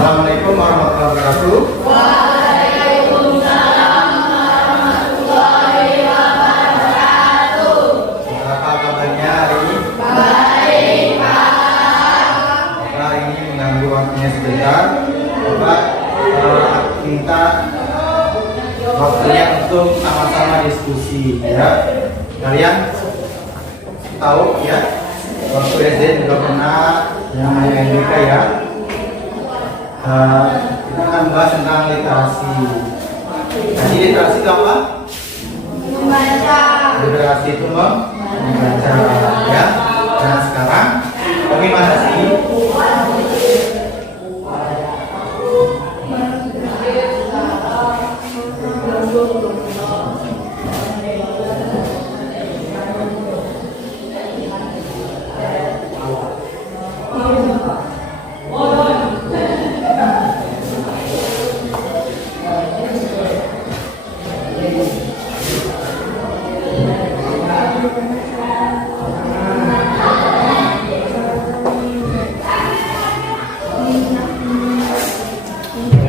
Assalamualaikum warahmatullahi wabarakatuh. Waalaikumsalam warahmatullahi wabarakatuh. Apa kabarnya hari ini? Baik, Pak. Bapak ini mengganggu waktunya sebentar. Bapak minta waktunya untuk sama-sama diskusi, ya. Kalian tahu ya, waktu SD juga pernah yang namanya NBK ya. Kita akan bahas tentang literasi. Jadi literasi itu apa? Membaca. Literasi itu membaca, ya. Nah sekarang bagaimana sih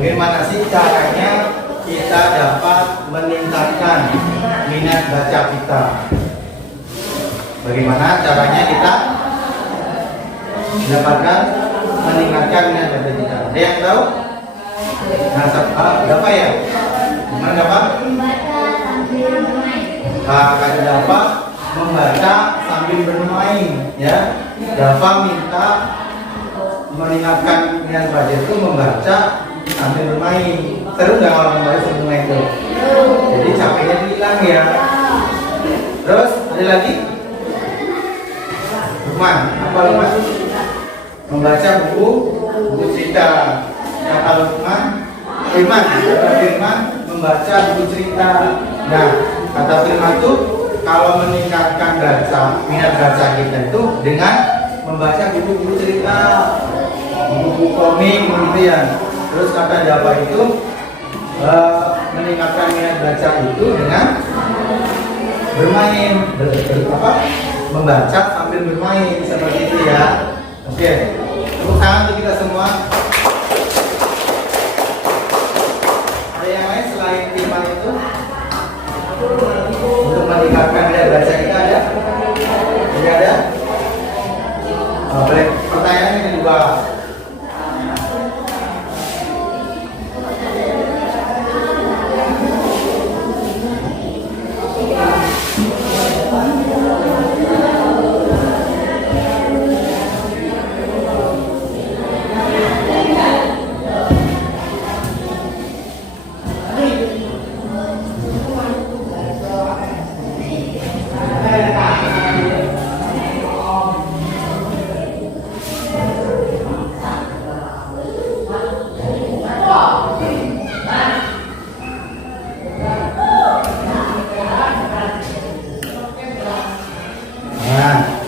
bagaimana sih caranya kita dapat meningkatkan minat baca kita? Bagaimana caranya kita mendapatkan meningkatkan minat baca kita? Ada yang tahu? Nah, apa ya? Gimana dapat? Akan dapat membaca sambil bermain, ya. Dafa minta meningkatkan minat baca itu membaca sambil bermain. Seru nggak kalau membaca sambil bermain itu? Jadi capeknya hilang ya. Terus ada lagi? Lukman, apa Lukman? Membaca buku cerita. Kata Lukman, Firman membaca buku cerita. Nah, kata Firman itu kalau meningkatkan minat baca kita itu dengan membaca buku-buku cerita, buku-buku komik gitu ya. Terus kata Jawa itu meningkatkan minat baca itu dengan bermain, membaca sambil bermain seperti itu ya. Oke, tepuk tangan untuk kita semua. Ada yang lain selain Firman itu untuk meningkatkan minat baca kita ada? Tidak ada? Boleh pertanyaan ini dua.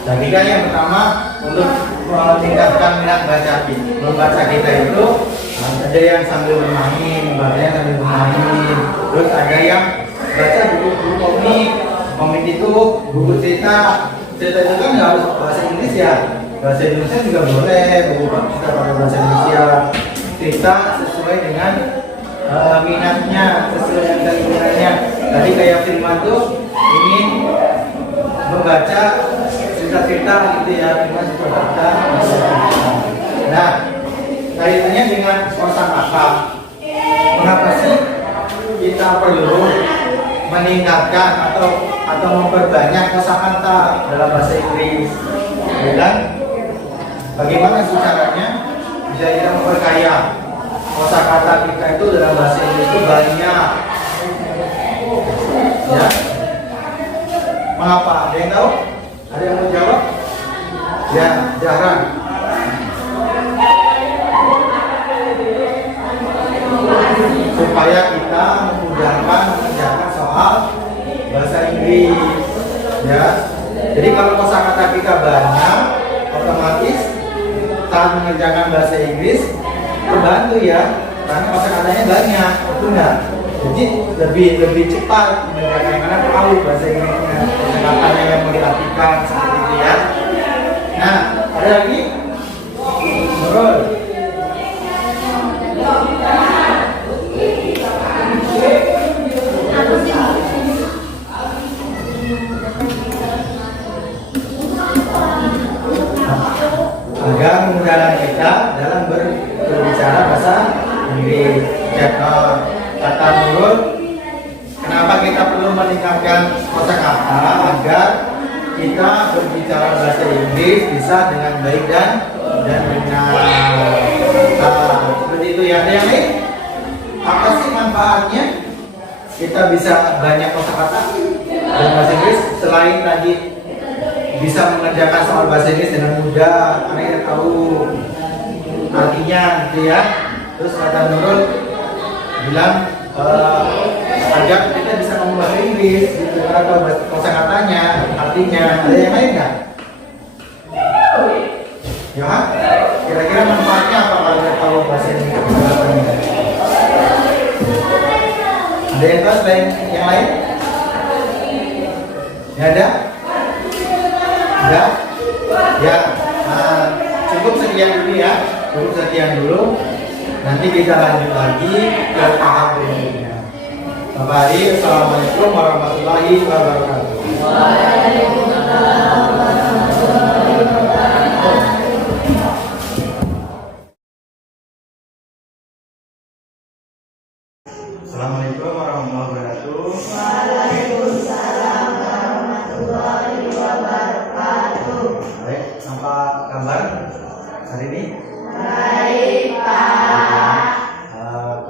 Jadi kan yang pertama untuk meningkatkan minat membaca kita itu ada yang sambil bermain, terus ada yang baca buku komik itu buku cerita itu kan nggak harus bahasa Inggris ya, bahasa Indonesia juga boleh, buku cerita pakai bahasa Indonesia, cerita sesuai dengan minatnya, sesuai dengan minatnya. Tadi kayak Firman tuh ingin membaca cerita gitu ya, Firman suka baca. Nah, kaitannya dengan kosakata. Mengapa sih kita perlu meningkatkan atau memperbanyak kosakata dalam bahasa Inggris? Dan bagaimana sih caranya bisa kita memperkaya kosakata kita itu dalam bahasa Inggris itu banyak? Ya. Mengapa? Ada yang tahu? Ada yang mau jawab? Ya, Jahran. Supaya kita memudahkan mengerjakan soal bahasa Inggris, ya. Jadi kalau kosakata kita banyak, otomatis saat mengerjakan bahasa Inggris terbantu ya, karena kosakatanya banyak, betul nggak? Jadi lebih cepat mengerjakan karena tahu bahasa Inggrisnya, kosakatanya yang mau diartikan seperti itu ya. Nah, ada lagi? Nurul. kemudahan kita dalam berbicara bahasa Inggris. Kata Nurul, kenapa kita perlu meningkatkan kosakata agar kita berbicara bahasa Inggris bisa dengan baik dan benar. Seperti itu ya. Ada yang lain? Apa sih manfaatnya? Kita bisa banyak kosakata dalam bahasa Inggris selain tadi bisa mengerjakan soal bahasa Inggris dengan mudah, karena kita tahu artinya gitu ya. Terus kata Nurul bilang agar kita bisa ngomong bahasa Inggris gitu, atau kosakatanya, artinya. Ada yang lain nggak? Yohan, kira-kira manfaatnya apa kalau kita tahu bahasa Inggris? Ada yang tahu selain yang lain? Ya ada? Ada? Ya, cukup sekian dulu ya. Cukup sekian dulu. Nanti kita lanjut lagi ke tahap berikutnya. Bapak Ari, Assalamualaikum warahmatullahi wabarakatuh. Assalamualaikum warahmatullahi wabarakatuh. Waalaikumsalam warahmatullahi wabarakatuh. Baik, apa kabar hari ini? Baik, Pak.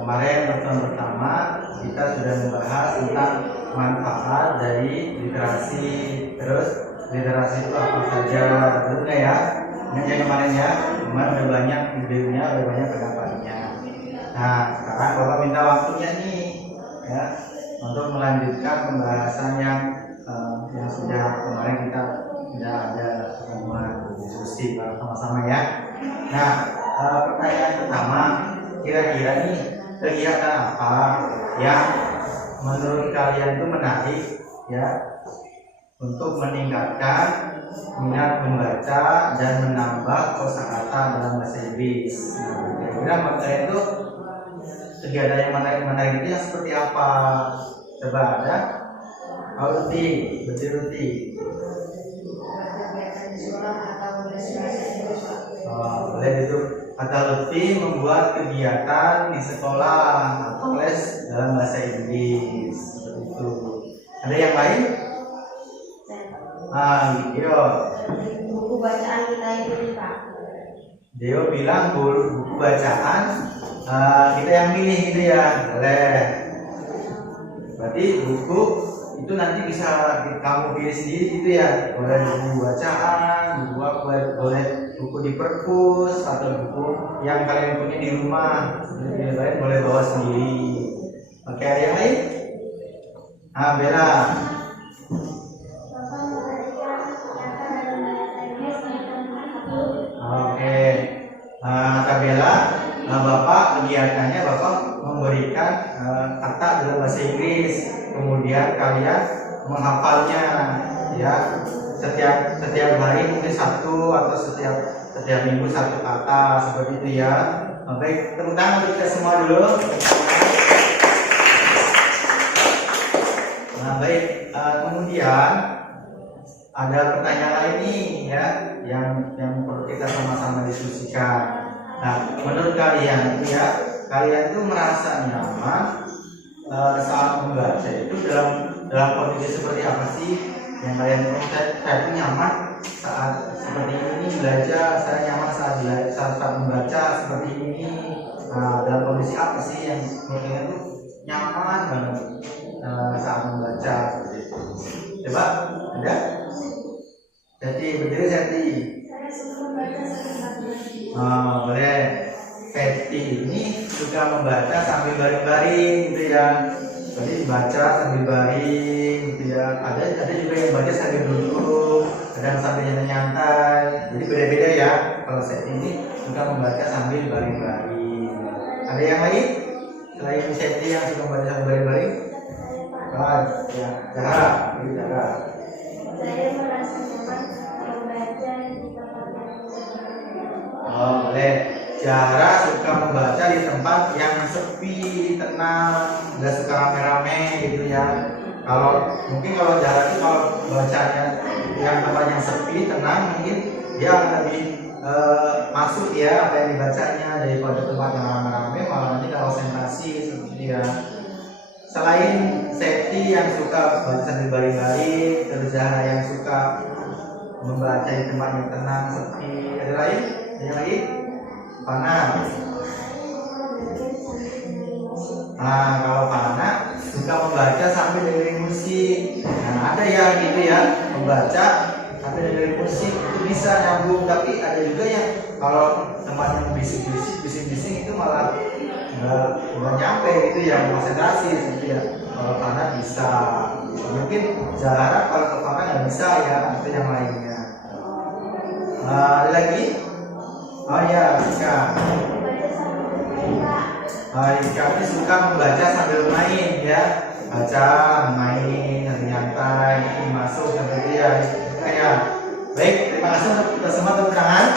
Kemarin pertemuan pertama kita sudah membahas tentang manfaat dari literasi. Terus literasi itu apa saja? Tentunya ya. Yang kemarin ya, kemarin udah banyak videonya, udah banyak pendapatnya. Nah, sekarang Bapak minta waktunya nih, ya, untuk melanjutkan pembahasan yang sudah kemarin kita sudah ada pertemuan diskusi sama-sama ya. Nah, pertanyaan pertama, kira-kira nih kegiatan apa yang menurut kalian itu menarik ya untuk meningkatkan minat membaca dan menambah kosakata dalam bahasa Inggris. Nah, kira-kira menurut kalian itu kegiatan yang menarik itu yang seperti apa? Coba ada? Ruti, betul Ruti. Boleh itu. Kata Lutfi membuat kegiatan di sekolah atau les dalam bahasa Inggris. Seperti itu. Ada yang lain? Gitu. Buku bacaan kita itu, Pak. Deo bilang buku bacaan kita yang milih gitu ya. Boleh. Berarti buku itu nanti bisa kamu pilih sendiri gitu ya. Boleh buku bacaan, buku apa, boleh buku di perpus atau buku yang kalian punya di rumah. Yang lain boleh bawa sendiri. Oke, ada yang lain? Bella. Oke. Kak Bella, Bapak kegiatannya Bapak memberikan kata dalam bahasa Inggris, kemudian kalian menghafalnya ya setiap hari mungkin satu atau setiap minggu satu kata seperti itu ya. Baik, tepuk tangan untuk kita semua dulu. Nah, baik, kemudian ada pertanyaan lain nih ya yang perlu kita sama-sama diskusikan. Nah, menurut kalian itu ya, kalian itu merasa nyaman saat membaca itu dalam kondisi seperti apa sih yang kalian saya itu nyaman saat seperti ini belajar, saya nyaman saat membaca seperti ini. Nah, dalam kondisi apa sih yang menurut kalian itu nyaman banget saat membaca seperti itu? Coba ada? Jadi berdiri Jati. Boleh. Peti ini suka membaca sambil baring-baring gitu ya. Jadi baca sambil baring gitu ya. Ada juga yang baca sambil duduk, ada yang sambil nyantai. Jadi beda-beda ya. Kalau saya ini suka membaca sambil baring-baring. Ada yang lain selain Seti yang suka membaca sambil baring-baring? Ya, Zahra. Saya merasa nyaman membaca di tempat yang boleh. Zahra suka membaca di tempat yang sepi, tenang, nggak suka rame-rame gitu ya. Mungkin kalau Zahra itu kalau bacanya yang tempat yang sepi, tenang, mungkin dia akan lebih masuk ya apa yang dibacanya daripada tempat yang ramai-ramai, malah nanti kalau konsentrasi seperti ya. Selain Septi yang suka baca sambil baring-baring, terus Zahra yang suka membaca di tempat yang tenang sepi, ada lain? Ada lagi? Fana. Nah, kalau Fana suka membaca sambil dengerin musik. Nah, ada ya gitu ya, membaca sambil dengerin musik itu bisa nyambung, tapi ada juga yang kalau tempatnya bising-bising itu malah nggak nyampe gitu ya, konsentrasi gitu ya. Kalau Fana bisa, mungkin Zahra kalau ke Fana nggak bisa ya, itu yang lainnya. Ada lagi? Oh ya, Ika. Ika ini suka membaca sambil main ya, baca, main, nyantai, masuk sambil dia. Kayak baik, terima kasih untuk kita semua, tepuk tangan.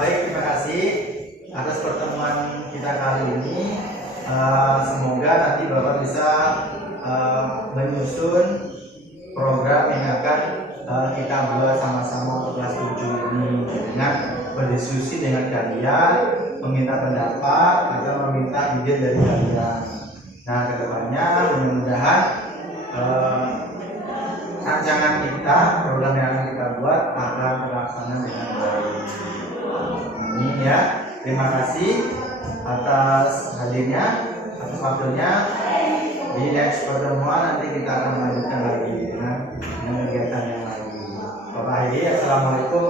Baik, terima kasih atas pertemuan kita kali ini. Semoga nanti Bapak bisa menyusun program yang akan kita buat sama-sama untuk kelas 7 ini dengan berdiskusi dengan kalian, meminta pendapat atau meminta ide dari kalian. Nah, kedepannya mudah-mudahan rancangan kita, program yang akan kita buat akan terlaksana dengan baik. Amin ya. Terima kasih atas hadirnya, atas waktunya. Di next pertemuan nanti kita akan melanjutkan lagi dengan kegiatan yang lain. Bapak Hedi, assalamualaikum